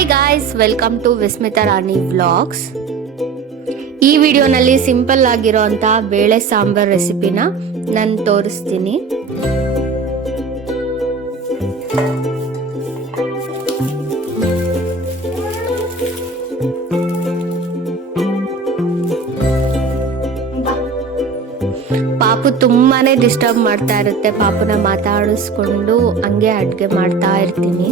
Hi guys, welcome to Vismita Rani vlogs. ಈ ವಿಡಿಯೋನಲ್ಲಿ simple ಆಗಿರೋ ಅಂತ ಬೇಳೆ ಸಾಂಬಾರ್ ರೆಸಿಪಿನ ನಾನು ತೋರಿಸ್ತೀನಿ. ಪಾಪು ತುಂಬಾನೇ ಡಿಸ್ಟರ್ಬ್ ಮಾಡ್ತಾ ಇರುತ್ತೆ. ಪಾಪುನ ಮಾತಾಡಿಸ್ಕೊಂಡು ಹಂಗೆ ಅಡುಗೆ ಮಾಡ್ತಾ ಇರ್ತೀನಿ.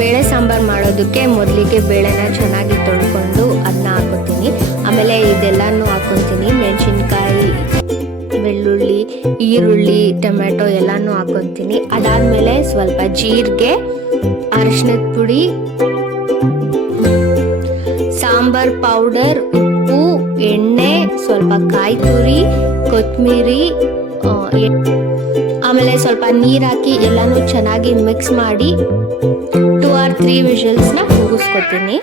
ಬೇಳೆ ಸಾಂಬಾರು ಮಾಡೋದಕ್ಕೆ ಮೊದಲಿಗೆ ಬೇಳೆನ ಚೆನ್ನಾಗಿ ತೊಳ್ಕೊಂಡು ಅದನ್ನ ಹಾಕೋತೀನಿ. ಆಮೇಲೆ ಇದೆಲ್ಲನೂ ಹಾಕೊತೀನಿ. ಮೆಣಸಿನ್ಕಾಯಿ, ಬೆಳ್ಳುಳ್ಳಿ, ಈರುಳ್ಳಿ, ಟೊಮೆಟೊ ಎಲ್ಲನೂ ಹಾಕೊತೀನಿ. ಅದಾದಮೇಲೆ ಸ್ವಲ್ಪ ಜೀರಿಗೆ, ಅರಿಶಿಣದ ಪುಡಿ, ಸಾಂಬಾರ್ ಪೌಡರ್, ಉಪ್ಪು, ಎಣ್ಣೆ, ಸ್ವಲ್ಪ ಕಾಯಿ ತುರಿ, ಕೊತ್ತಂಬರಿ, ಆಮೇಲೆ ಸ್ವಲ್ಪ ನೀರು ಹಾಕಿ ಎಲ್ಲನೂ ಚೆನ್ನಾಗಿ ಮಿಕ್ಸ್ ಮಾಡಿ 2 or 3 ವಿಷಲ್ಸ್ನ ಕೂಗಿಸ್ಕೊತೀನಿ.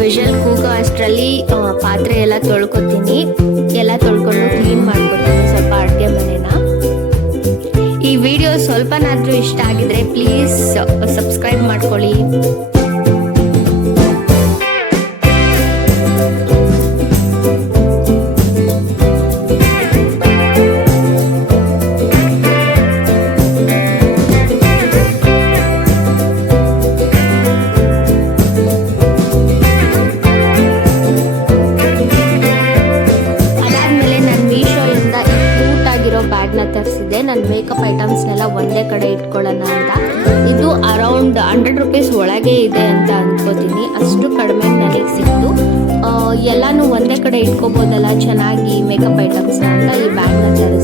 ವಿಷಲ್ ಕೂಗೋ ಅಷ್ಟರಲ್ಲಿ ಪಾತ್ರೆ ಎಲ್ಲ ತೊಳ್ಕೊತೀನಿ. ಎಲ್ಲ ತೊಳ್ಕೊಂಡು ಕ್ಲೀನ್ ಮಾಡ್ಕೊತೀನಿ ಸ್ವಲ್ಪ ಅಡುಗೆ ಮನೆನ. ಈ ವಿಡಿಯೋ ಸ್ವಲ್ಪನಾದ್ರೂ ಇಷ್ಟ ಆಗಿದ್ರೆ ಪ್ಲೀಸ್ ಸಬ್ಸ್ಕ್ರೈಬ್ ಮಾಡ್ಕೊಳ್ಳಿ. ಬ್ಯಾಗ್ನ ತರಿಸಿದ್ದೆ. ನನ್ನ ಮೇಕಪ್ ಐಟಮ್ಸ್ನೆಲ್ಲ ಒಂದೇ ಕಡೆ ಇಟ್ಕೊಳ್ಳೋಣ ಅಂತ. ಇದು ಅರೌಂಡ್ 100 ರೂಪೀಸ್ ಒಳಗೆ ಇದೆ ಅಂತ ಅನ್ಕೋತೀನಿ. ಅಷ್ಟು ಕಡಿಮೆ ನನಗೆ ಸಿಕ್ತು. ಎಲ್ಲನೂ ಒಂದೇ ಕಡೆ ಇಟ್ಕೋಬೋದಲ್ಲ ಚೆನ್ನಾಗಿ ಮೇಕಪ್ ಐಟಮ್ಸ್ನ ಅಂತ ಈ ಬ್ಯಾಗ್ನ ತರಿಸಿದೆ.